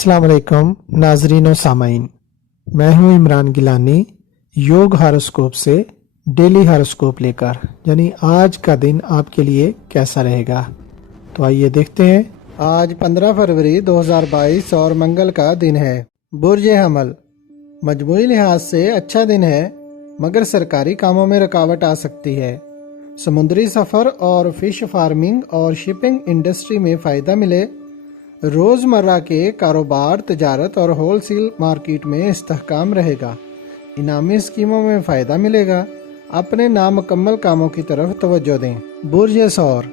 अस्सलाम वालेकुम नाजरीन और सामाइन, मैं हूं इमरान गिलानी योग हॉरोस्कोप से डेली हॉरोस्कोप लेकर, यानी आज का दिन आपके लिए कैसा रहेगा। तो आइए देखते हैं। आज 15 फरवरी 2022 और मंगल का दिन है। बुर्ज हमल, मजमूई लिहाज से अच्छा दिन है, मगर सरकारी कामों में रुकावट आ सकती है। समुद्री सफ़र और फिश फार्मिंग और शिपिंग इंडस्ट्री में फ़ायदा मिले। रोज़मर्रा के कारोबार, तजारत और होलसेल मार्केट में इस्तेहकाम रहेगा। इनामी स्कीमों में फ़ायदा मिलेगा। अपने नामुकम्मल कामों की तरफ तवज्जो दें। बुर्ज सौर,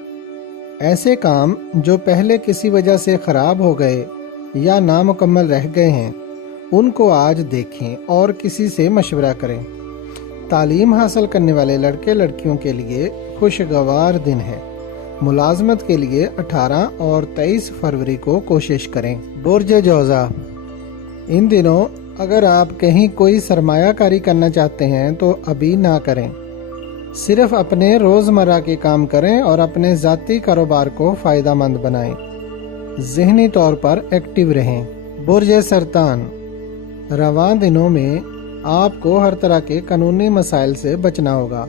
ऐसे काम जो पहले किसी वजह से ख़राब हो गए या नामुकम्मल रह गए हैं, उनको आज देखें और किसी से मशवरा करें। तालीम हासिल करने वाले लड़के लड़कियों के लिए खुशगवार दिन है। मुलाजमत के लिए 18 और 23 फरवरी को कोशिश करें। बुर्ज जौज़ा, इन दिनों अगर आप कहीं कोई सरमायाकारी करना चाहते हैं तो अभी ना करें। सिर्फ अपने रोज़मर्रा के काम करें और अपने ज़ाती कारोबार को फ़ायदा मंद बनाएं। ज़हनी तौर पर एक्टिव रहें। बुर्ज सरतान, रवां दिनों में आपको हर तरह के कानूनी मसाइल से बचना होगा।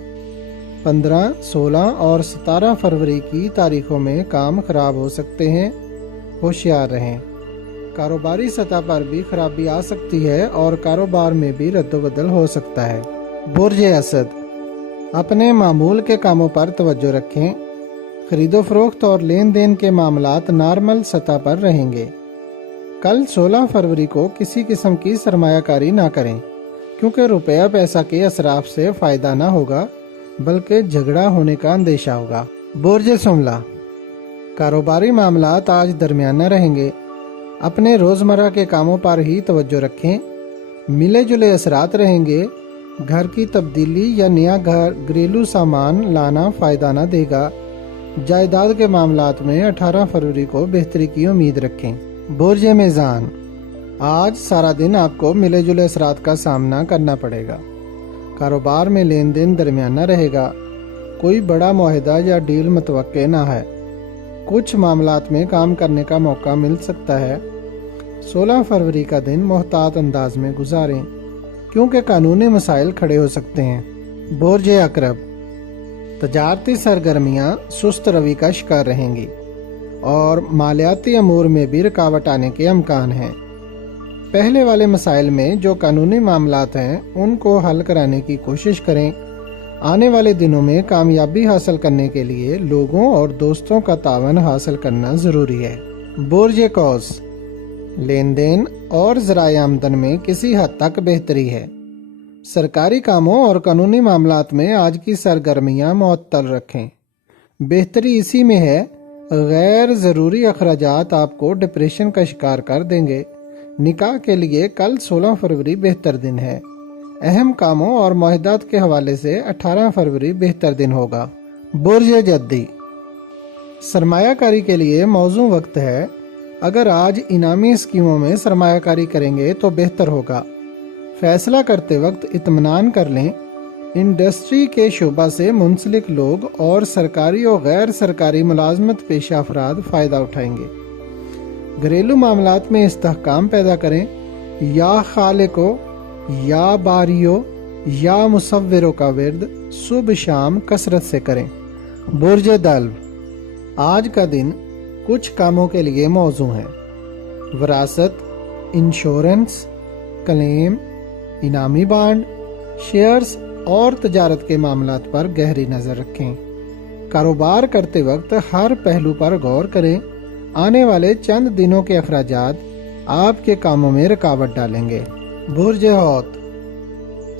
15, 16 और 17 फरवरी की तारीखों में काम खराब हो सकते हैं, होशियार रहें। कारोबारी सतह पर भी खराबी आ सकती है और कारोबार में भी रद्दोबदल हो सकता है। बुर्ज असद, अपने मामूल के कामों पर तवज्जो रखें। खरीदो फरोख्त और लेन देन के मामलात नॉर्मल सतह पर रहेंगे। कल 16 फरवरी को किसी किस्म की सरमायाकारी ना करें, क्योंकि रुपया पैसा के असराफ से फ़ायदा ना होगा, बल्कि झगड़ा होने का अंदेशा होगा। बुर्ज सुमला, कारोबारी मामलात आज दरमियाना रहेंगे। अपने रोज़मर्रा के कामों पर ही तवज्जो रखें। मिले जुले असरात रहेंगे। घर की तब्दीली या नया घरेलू सामान लाना फ़ायदा ना देगा। जायदाद के मामलात में 18 फरवरी को बेहतरी की उम्मीद रखें। बुर्ज मीज़ान, आज सारा दिन आपको मिले जुले असरात का सामना करना पड़ेगा। कारोबार में लेन देन दरमियाना रहेगा। कोई बड़ा मुआहदा या डील मुतवक्के ना है। कुछ मामलात में काम करने का मौका मिल सकता है। 16 फरवरी का दिन मोहतात अंदाज में गुजारें, क्योंकि कानूनी मसाइल खड़े हो सकते हैं। बुर्ज अकरब, तजारती सरगर्मियाँ सुस्त रवि का शिकार रहेंगी और मालियाती अमूर में भी रुकावट आने के इम्कान हैं। पहले वाले मसाइल में जो कानूनी मामलात हैं, उनको हल कराने की कोशिश करें। आने वाले दिनों में कामयाबी हासिल करने के लिए लोगों और दोस्तों का तावन हासिल करना ज़रूरी है। बुर्ज कौस, लेन देन और ज़राए आमदन में किसी हद तक बेहतरी है। सरकारी कामों और कानूनी मामलात में आज की सरगर्मियाँ मुअत्तल रखें। बेहतरी इसी में है, गैर ज़रूरी अखराजात आपको डिप्रेशन का शिकार कर देंगे। निकाह के लिए कल 16 फरवरी बेहतर दिन है। अहम कामों और मुआहदात के हवाले से 18 फरवरी बेहतर दिन होगा। बुर्ज जद्दी, सरमायाकारी के लिए मौजूद वक्त है। अगर आज इनामी स्कीमों में सरमायाकारी करेंगे तो बेहतर होगा। फैसला करते वक्त इत्मीनान कर लें। इंडस्ट्री के शोबा से मुंसलिक लोग और सरकारी और गैर सरकारी मुलाजमत पेशा अफराद फ़ायदा उठाएंगे। घरेलू मामलात में इस्तेहकाम पैदा करें। या खालिको या बारियो या मुसव्विरों का विर्द सुबह शाम कसरत से करें। बुर्ज दल्व, आज का दिन कुछ कामों के लिए मौजू है। विरासत, इंश्योरेंस, क्लेम, इनामी बांड, शेयर्स और तजारत के मामलात पर गहरी नज़र रखें। कारोबार करते वक्त हर पहलू पर गौर करें। आने वाले चंद दिनों के अखराजात आपके कामों में रुकावट डालेंगे। बुर्ज हौत,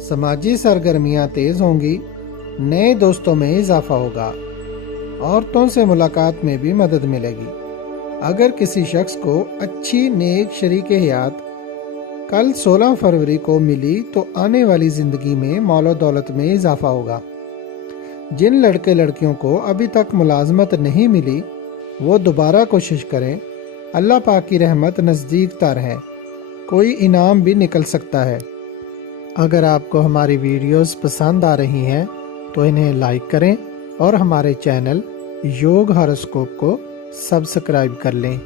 समाजी सरगर्मियां तेज होंगी। नए दोस्तों में इजाफा होगा। औरतों से मुलाकात में भी मदद मिलेगी। अगर किसी शख्स को अच्छी नेक शरीक हयात कल 16 फरवरी को मिली तो आने वाली ज़िंदगी में मौलो दौलत में इजाफा होगा। जिन लड़के लड़कियों को अभी तक मुलाजमत नहीं मिली, वो दोबारा कोशिश करें। अल्लाह पाक की रहमत नज़दीक तर है। कोई इनाम भी निकल सकता है। अगर आपको हमारी वीडियोस पसंद आ रही हैं तो इन्हें लाइक करें और हमारे चैनल योग हॉरोस्कोप को सब्सक्राइब कर लें।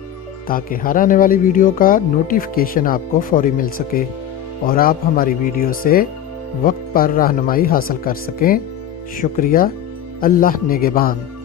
تاکہ ہر آنے والی ویڈیو کا نوٹیفیکیشن آپ کو فوری مل سکے اور آپ ہماری ویڈیو سے وقت پر رہنمائی حاصل کر سکیں۔ شکریہ۔ اللہ نگہبان۔